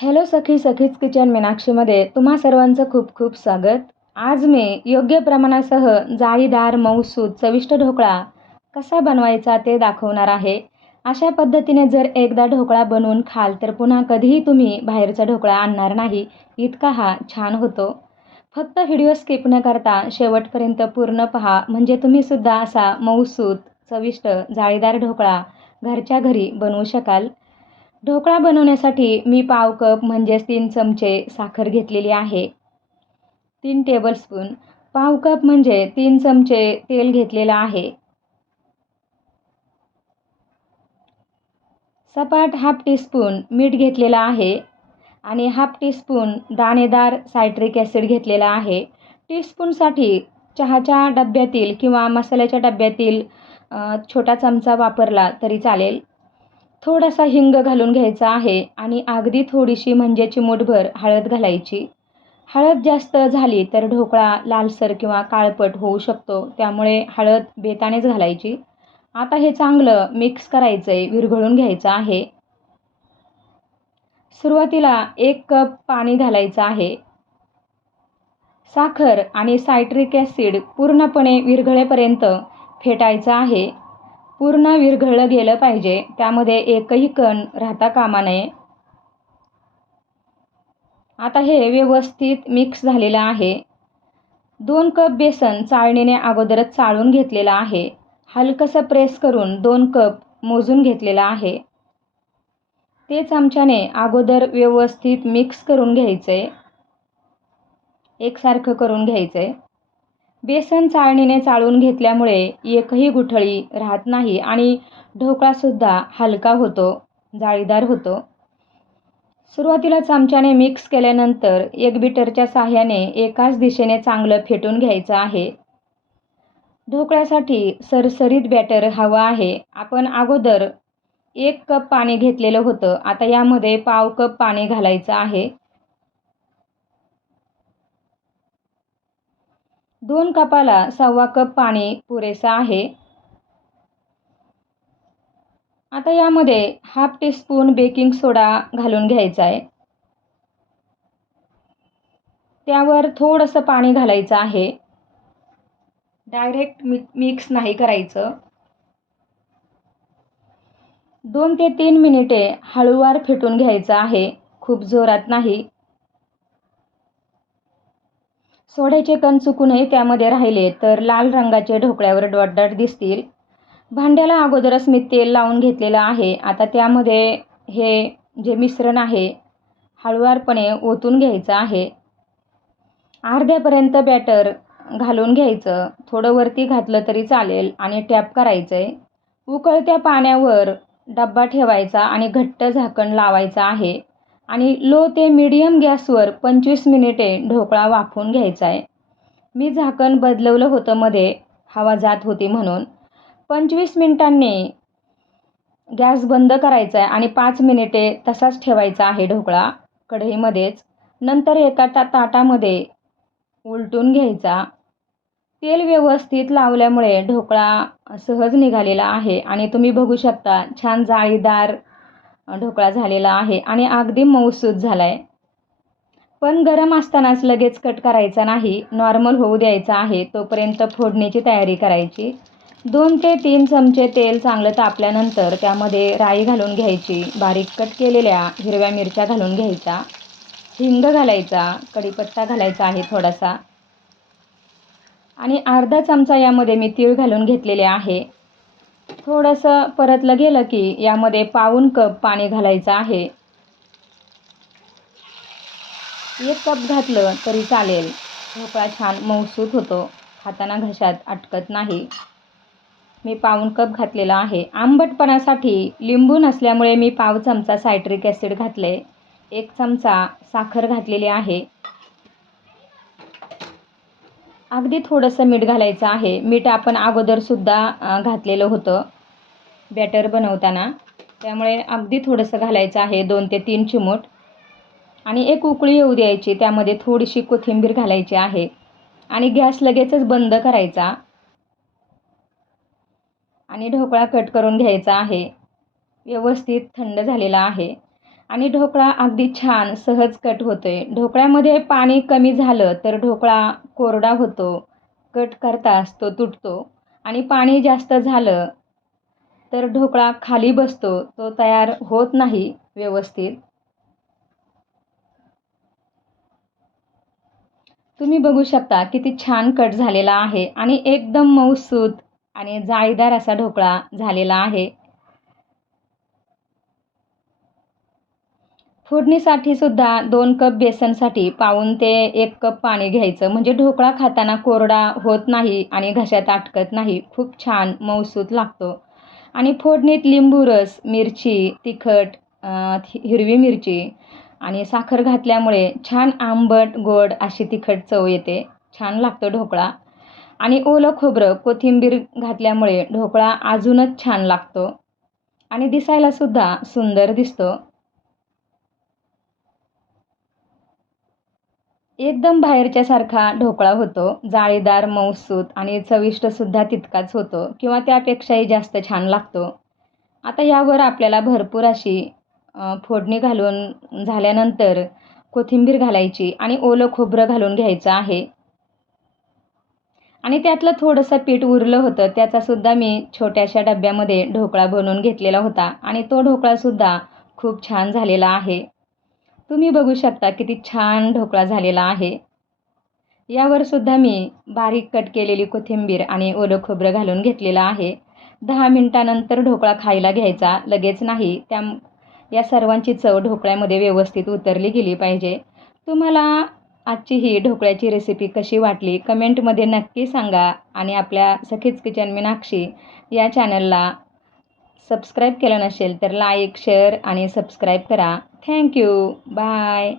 Hello सखी सखीच kitchen मीनाक्षीमध्ये तुम्हा सर्वांचं खूप खूप स्वागत. आज मी योग्य प्रमाणासह जाळीदार मऊसूद चविष्ट ढोकळा कसा बनवायचा ते दाखवणार आहे. अशा पद्धतीने जर एकदा ढोकळा बनवून खाल तर पुन्हा कधीही तुम्ही बाहेरचा ढोकळा आणणार नाही. इतका हा छान होतो. फक्त व्हिडिओ स्किप न करता शेवटपर्यंत पूर्ण पहा. म्हणजे तुम्हीसुद्धा असा मऊसूद चविष्ट जाळीदार ढोकळा घरच्या घरी बनवू शकाल. ढोकळा बनवण्यासाठी मी पाव कप म्हणजेच तीन चमचे साखर घेतलेली आहे. तीन टेबलस्पून पाव कप म्हणजे तीन चमचे तेल घेतलेलं आहे. सपाट हाफ टीस्पून मीठ घेतलेलं आहे आणि हाफ टीस्पून दाणेदार सायट्रिक ॲसिड घेतलेला आहे. टीस्पूनसाठी चहाच्या डब्यातील किंवा मसाल्याच्या डब्यातील छोटा चमचा वापरला तरी चालेल. थोडासा हिंग घालून घ्यायचा आहे आणि अगदी थोडीशी म्हणजे चिमूटभर हळद घालायची. हळद जास्त झाली तर ढोकळा लालसर किंवा काळपट होऊ शकतो त्यामुळे हळद बेतानेच घालायची. आता हे चांगलं मिक्स करायचं आहे विरघळून घ्यायचं आहे. सुरुवातीला एक कप पाणी घालायचं आहे. साखर आणि सायट्रिक ॲसिड पूर्णपणे विरघळेपर्यंत फेटायचं आहे. पूर्ण विरघळलं गेलं पाहिजे. त्यामध्ये एकही कण राहता कामा नये. आता हे व्यवस्थित मिक्स झालेलं आहे. दोन कप बेसन चाळणीने अगोदरच चाळून घेतलेलं आहे. हलकंसं प्रेस करून दोन कप मोजून घेतलेलं आहे. ते चमच्याने अगोदर व्यवस्थित मिक्स करून घ्यायचं. आहे एकसारखं करून घ्यायचं. आहे बेसन चाळणीने चाळून घेतल्यामुळे एकही गुठळी राहत नाही आणि ढोकळासुद्धा हलका होतो जाळीदार होतो. सुरुवातीला चमच्याने मिक्स केल्यानंतर एक बिटरच्या साह्याने एकाच दिशेने चांगलं फेटून घ्यायचं आहे. ढोकळ्यासाठी सरसरीत बॅटर हवं आहे. आपण अगोदर एक कप पाणी घेतलेलं होतं. आता यामध्ये पाव कप पाणी घालायचं आहे. दोन कपाला सव्वा कप पाणी पुरेसं आहे. आता यामध्ये हाफ टीस्पून बेकिंग सोडा घालून घ्यायचा आहे. त्यावर थोडंसं पाणी घालायचं आहे. डायरेक्ट मिक्स नाही करायचं. दोन ते तीन मिनिटे हळूवार फेटून घ्यायचं आहे. खूप जोरात नाही. सोड्याचे कण चुकूनही त्यामध्ये राहिले तर लाल रंगाचे ढोकळ्यावर डॉट डॉट दिसतील. भांड्याला अगोदरच मी तेल लावून घेतलेलं आहे. आता त्यामध्ये हे जे मिश्रण आहे हळुवारपणे ओतून घ्यायचं आहे. अर्ध्यापर्यंत बॅटर घालून घ्यायचं. थोडं वरती घातलं तरी चालेल आणि टॅप करायचं आहे उकळत्या पाण्यावर डब्बा ठेवायचा आणि घट्ट झाकण लावायचं आहे. आणि लो ते मीडियम गॅसवर पंचवीस मिनिटे ढोकळा वाफवून घ्यायचा आहे. मी झाकण बदलवलं होतं मध्ये. हवा जात होती म्हणून. पंचवीस मिनिटांनी गॅस बंद करायचा आहे आणि पाच मिनिटे तसाच ठेवायचा आहे ढोकळा कढईमध्येच. नंतर एका ता ताटामध्ये उलटून घ्यायचा. तेल व्यवस्थित लावल्यामुळे ढोकळा सहज निघालेला आहे आणि तुम्ही बघू शकता छान जाळीदार ढोकळा झालेला आहे आणि अगदी मऊसूद झाला आहे पण गरम असतानाच लगेच कट करायचा नाही नॉर्मल होऊ द्यायचा आहे तोपर्यंत फोडणीची तयारी करायची. दोन ते तीन चमचे तेल चांगलं तापल्यानंतर त्यामध्ये राई घालून घ्यायची बारीक कट केलेल्या हिरव्या मिरच्या घालून घ्यायच्या. हिंग घालायचा कढीपत्ता घालायचा आहे थोडासा. आणि अर्धा चमचा यामध्ये मी तीळ घालून घेतलेले आहे. थोडंसं परतलं गेलं की यामध्ये पाऊन कप पाणी घालायचं आहे. एक कप घातलं तरी चालेल. ढोकळा छान मऊसूत होतो. खाताना घशात अटकत नाही. मी पाऊन कप घातलेला आहे. आंबटपणासाठी लिंबू नसल्यामुळे मी पाव चमचा सायट्रिक ॲसिड घातले. एक चमचा साखर घातलेली आहे. अगदी थोडंसं मीठ घालायचं आहे. मीठ आपण अगोदरसुद्धा घातलेलं होतं बॅटर बनवताना. त्यामुळे अगदी थोडंसं घालायचं आहे दोन ते तीन चिमूट. आणि एक उकळी येऊ द्यायची त्यामध्ये थोडीशी कोथिंबीर घालायची आहे. आणि गॅस लगेचच बंद करायचा. आणि ढोकळा कट करून घ्यायचा आहे. व्यवस्थित थंड झालेला आहे. आणि ढोकळा अगदी छान सहज कट होतो आहे ढोकळ्यामध्ये पाणी कमी झालं तर ढोकळा कोरडा होतो. कट करताच तो तुटतो. आणि पाणी जास्त झालं तर ढोकळा खाली बसतो. तो तयार होत नाही व्यवस्थित. तुम्ही बघू शकता किती छान कट झालेला आहे. आणि एकदम मऊसूत आणि जाळीदार असा ढोकळा झालेला आहे. फोडणीसाठी सुद्धा दोन कप बेसनसाठी पाऊन ते एक कप पाणी घ्यायचं. म्हणजे ढोकळा खाताना कोरडा होत नाही आणि घशात अटकत नाही. खूप छान मऊसूत लागतो. आणि फोडणीत लिंबू रस मिरची तिखट हिरवी मिरची आणि साखर घातल्यामुळे छान आंबट गोड अशी तिखट चव येते. छान लागतो ढोकळा. आणि ओलं खोबरं कोथिंबीर घातल्यामुळे ढोकळा अजूनच छान लागतो. आणि दिसायलासुद्धा सुंदर दिसतो. एकदम बाहेरच्यासारखा ढोकळा होतो. जाळीदार मऊसूत आणि चविष्टसुद्धा तितकाच होतो किंवा त्यापेक्षाही जास्त छान लागतो. आता यावर आपल्याला भरपूर अशी फोडणी घालून झाल्यानंतर कोथिंबीर घालायची आणि ओलं खोबरं घालून घ्यायचं आहे. आणि त्यातलं थोडंसं पीठ उरलं होतं त्याचासुद्धा मी छोट्याशा डब्यामध्ये ढोकळा बनवून घेतलेला होता आणि तो ढोकळासुद्धा खूप छान झालेला आहे. तुम्ही बघू शकता किती छान ढोकळा झालेला आहे. यावर सुद्धा मी बारीक कट केलेली कोथिंबीर आणि ओलं खोबरं घालून घेतलेलं आहे. दहा मिनटानंतर ढोकळा खायला घ्यायचा लगेच नाही. त्या या सर्वांची चव ढोकळ्यामध्ये व्यवस्थित उतरली गेली पाहिजे. तुम्हाला आजची ही ढोकळ्याची रेसिपी कशी वाटली कमेंटमध्ये नक्की सांगा. आणि आपल्या सखीच किचन मीनाक्षी या चॅनलला सबस्क्राईब केलं नसेल तर लाईक शेअर आणि सबस्क्राईब करा. Thank you bye.